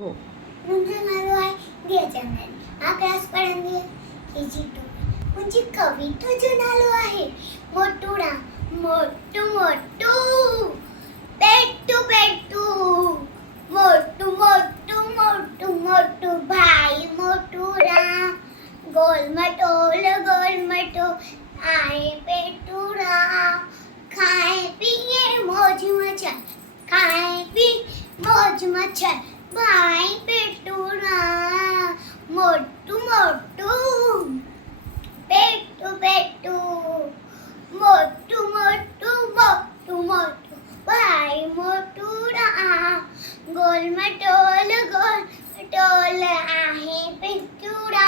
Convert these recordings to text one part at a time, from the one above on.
हो. तुमचं नाव आहे दिया चंदवानी. हा क्लास पढ़ेंगे KG2. मुझे कविता नालो आहे मोटूड़ा. मोटू मोटू पेटू पेटू मोटू मोटू मोटू मोटू भाई मोटूड़ा. गोल मटोल आए पेटूड़ा. खाए पिए मौज मचल. खाए पी मौज मचल भाई पेटूड़ा. मोटू मोटू पेटू पेटू मोटू मोटू मोटू मोटू भाई मोटूड़ा. गोल मटोल आहे पेटूड़ा.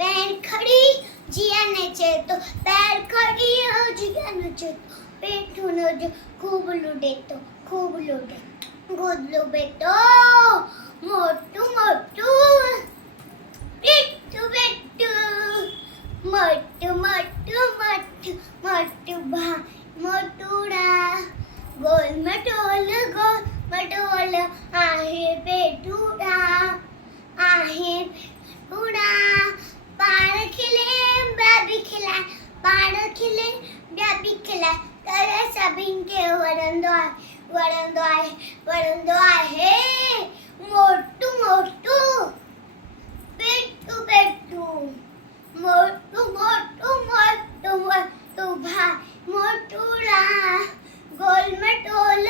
पैर खड़ी जिया नचे तो पैर खड़ी हो जिया नचे तो पेटू नचे खूब लुडे तो खूब लुडे गोदलो बेटो. मोटू मोटू पेटू पेटू मोटू मोटू मोटू मोटू भा मोटूड़ा. गोल मटोल आहे पेटूड़ा. आहे पेटूड़ा. पाड़ खिले बेबी खिलाए. पाड़ खिले बेबी खिलाए. करे सबिन के वरंदो आहे मोटू मोटू पेटू पेटू मोटू मोटू मोटू मोटू भाई मोटूड़ा. गोल मटोल